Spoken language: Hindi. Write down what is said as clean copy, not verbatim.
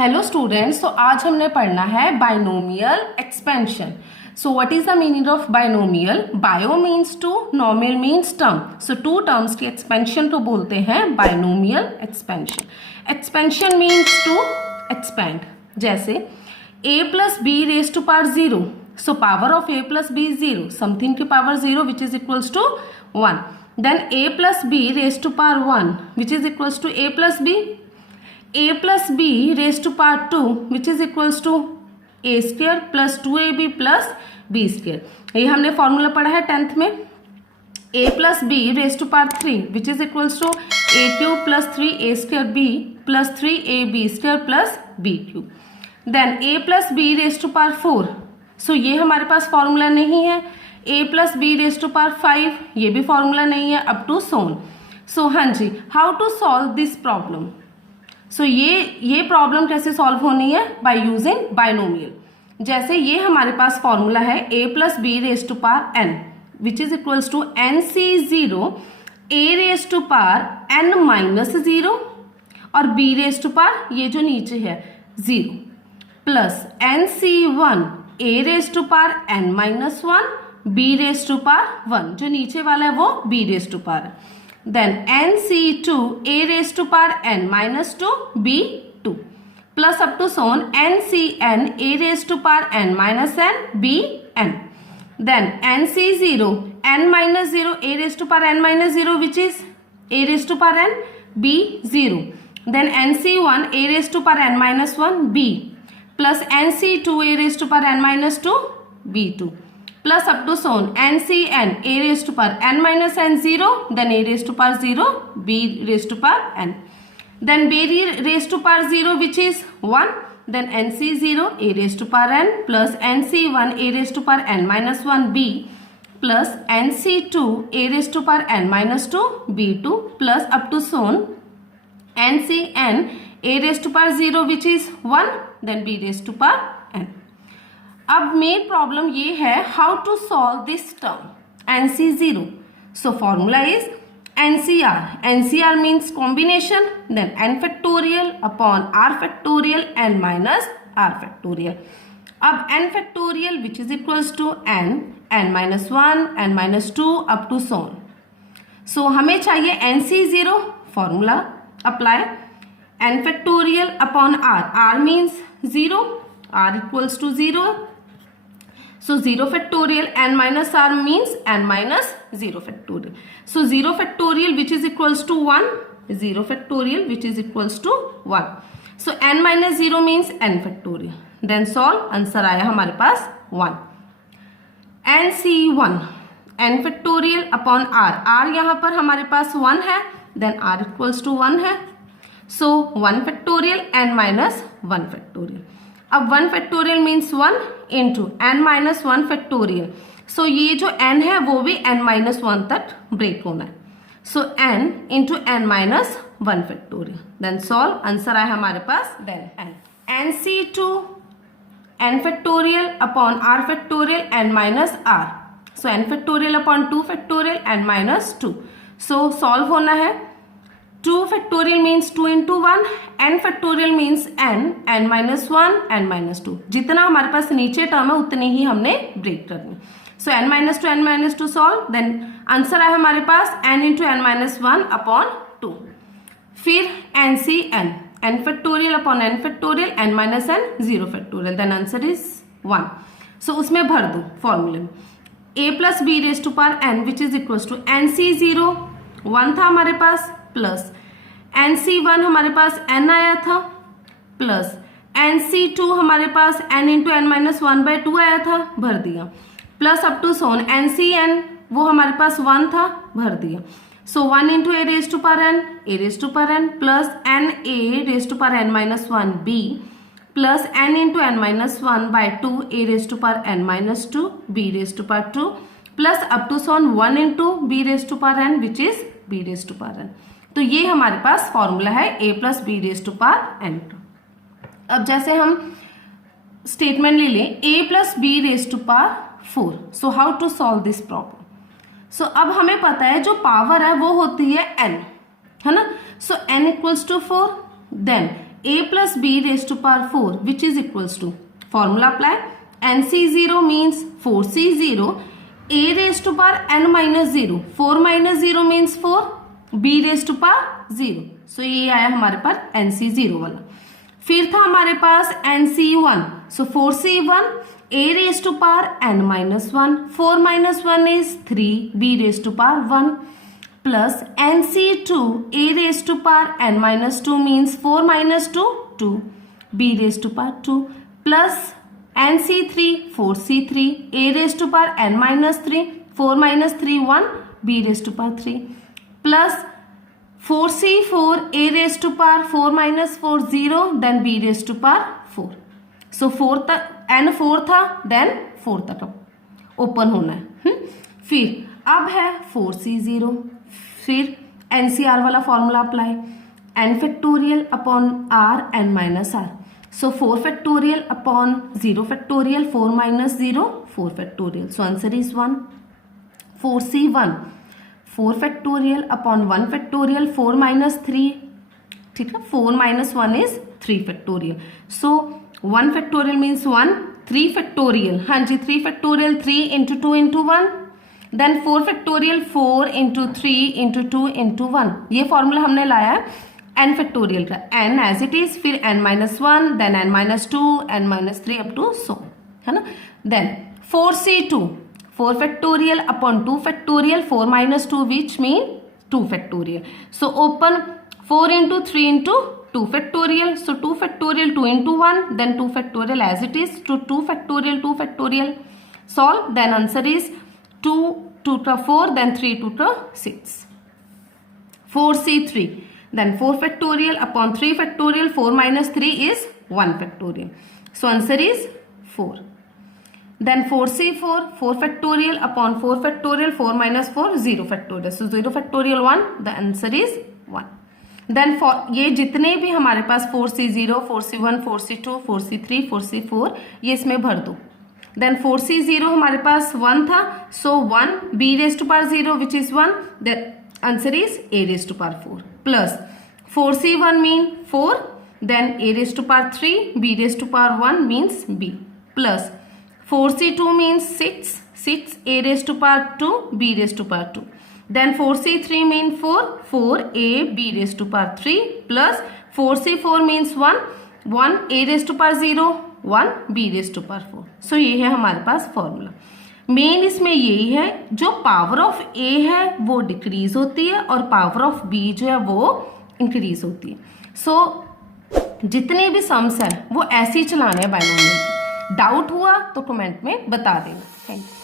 हेलो स्टूडेंट्स, तो आज हमने पढ़ना है binomial expansion. So what is the meaning of binomial? Bio means two, nomial means term. So two terms की एक्सपेंशन को बोलते हैं binomial expansion. Expansion means to expand. जैसे a plus B raise to power 0, so power of a plus B is 0, something की power 0 which is equals to 1. Then a plus B raise to power 1 which is equals to a plus b. a plus b raised to power 2 which is equals to a square plus 2ab plus b square. ये हमने फॉर्मूला पढ़ा है 10th में. a plus b raised to power 3 which is equals to a cube plus 3a square b plus 3ab square plus b cube. Then a plus b raised to power 4. So ये हमारे पास फॉर्मूला नहीं है. a plus b raised to power 5 ये भी फॉर्मूला नहीं है, up to so on. So हाँ जी, how to solve this problem? सो ये प्रॉब्लम कैसे सॉल्व होनी है? By using binomial. जैसे ये हमारे पास फॉर्मूला है a plus B raise to power n which is equals to n c 0 a raise to power n minus 0 और b रेज टू पावर ये जो नीचे है 0 plus n c 1 a raise to power n minus 1 b raise to power 1, जो नीचे वाला है वो b raise to power. Then nc2 a raised to power n minus 2 b2 plus up to so on ncn a raised to power n minus n bn. Then nc0 n minus 0 a raised to power n minus 0 which is a raised to power n b0. Then nc1 a raised to power n minus 1 b plus nc2 a raised to power n minus 2 b2 plus up to so on ncn a raised to power n minus n 0, then a raised to power 0, b raised to power n, then b raised to power 0 which is 1, then nc0 a raised to power n plus nc1 a raised to power n minus 1 b plus nc2 a raised to power n minus 2 b2 plus up to so on ncn a raised to power 0 which is 1, then b raised to power n. अब मेन प्रॉब्लम ये है how to solve this term nc0. So formula is ncr. ncr means combination, then n factorial upon r factorial n minus r factorial. अब n factorial which is equals to n minus 1 n minus 2 up to so on. So हमें चाहिए nc0, formula apply n factorial upon r means 0, r equals to 0. So 0 factorial n minus r means n minus 0 factorial. So 0 factorial which is equals to 1, 0 factorial which is equals to 1. So n minus 0 means n factorial. Then solve, answer आया हमारे पास 1. nc1 n factorial upon r यहाँ पर हमारे पास 1 है, then r equals to 1 है. So 1 factorial n minus 1 factorial. अब 1 factorial means 1 into n minus 1 factorial. So ये जो n है वो भी n माइनस 1 तक ब्रेक होना है. So n into n minus 1 factorial. Then solve, answer आया हमारे पास then n nc2 n factorial upon r factorial n minus r. So n factorial upon 2 factorial n minus 2. So solve होना है. 2 factorial means 2 into 1, n factorial means n minus 1, n minus 2. जितना हमारे पास नीचे टर्म है उतने ही हमने ब्रेक करनी. So n minus 2 n minus 2 solve, then answer है हमारे पास n into n minus 1 upon 2. फिर ncn n factorial अपॉन n factorial n minus n 0 factorial, then answer is 1. So उसमें भर दो फॉर्मूले में a plus B raise to power n which is equal to nc0 1 था हमारे पास, प्लस nc1 हमारे पास n आया था, प्लस nc2 हमारे पास n इंटू n माइनस 1/2 आया था, भर दिया, plus up to so on ncn वो हमारे पास 1 था, भर दिया. So 1 into a raise to power n plus n a raise to power n minus 1 b plus n into n minus 1/2 a raise to power n minus 2 b raise to power 2 plus up to so on 1 into b raise to power n which is b raise to power n. तो ये हमारे पास फॉर्मूला है a plus B raise to power n. अब जैसे हम स्टेटमेंट ले लें a plus B raise to power 4. So how to solve this problem? So अब हमें पता है जो पावर है वो होती है n, है ना. So n equals to 4, then a plus b raised to power 4 which is equals to, formula apply, nc0 means 4c0, a raised to power n minus 0, 4 minus 0 means 4, b raised to power 0. सो ये आया हमारे पास nc0 वाला. फिर था हमारे पास nc1, so 4c1 a raised to power n minus 1, 4 minus 1 is 3, b raised to power 1, plus nc2 a raised to power n minus 2 means 4 minus 2 2, b raised to power 2, plus nc3 4c3 a raised to power n minus 3, 4 minus 3 1, b raised to power 3, plus 4c4 a raised to power 4 minus 4 0, then b raised to power 4. so 4 n 4 था, then 4 तक ओपन होना है. फिर अब है 4c0, फिर NCR वाला formula apply, n factorial upon r n minus r. So 4 factorial upon 0 factorial, 4 minus 0 4 factorial. So answer is 1. 4c1 4 factorial upon 1 factorial, 4 minus 3, ठीक है, 4 minus 1 is 3 factorial. So 1 factorial means 1, 3 factorial, हाँ जी 3 factorial 3 into 2 into 1, then 4 factorial 4 into 3 into 2 into 1. ये फॉर्मूला हमने लाया है n फैक्टोरियल का, n एज इट इज, फिर n minus 1, then n minus 2, n minus 3 up to so, है ना. Then 4c2 4 factorial upon 2 factorial, 4 minus 2 which mean 2 factorial. So open 4 into 3 into 2 factorial. So 2 factorial 2 into 1, then 2 factorial as it is, to 2 factorial. Solve, then answer is 2 to the 4, then 3 to the 6. 4c3, then 4 factorial upon 3 factorial, 4 minus 3 is 1 factorial. So answer is 4. Then 4c4, 4 factorial upon 4 factorial, 4 minus 4 0 factorial. So 0 factorial 1, the answer is 1. Then ये जितने भी हमारे पास 4c0, 4c1, 4c2, 4c3, 4c4, ये इसमें भर दो. देन 4c0 हमारे पास 1 था, so 1, b raise to power 0 which is 1, then answer is a raise to power 4, plus 4c1 mean 4, then a raise to power 3, b raise to power 1 means b, plus 4c2 means 6, a raise to power 2, b raise to power 2. Then 4c3 means 4, a b raised to power 3, plus 4c4 means 1, a raised to power 0, 1 b raised to power 4. So ये है हमारे पास फॉर्मूला. मेन इसमें यही है, जो पावर ऑफ a है वो डिक्रीज होती है और पावर ऑफ b जो है वो इंक्रीज होती है. सो जितने भी सम्स है वो ऐसे ही चलाने हैं बाइनोमियल. डाउट हुआ तो कमेंट में बता देना. Thank you.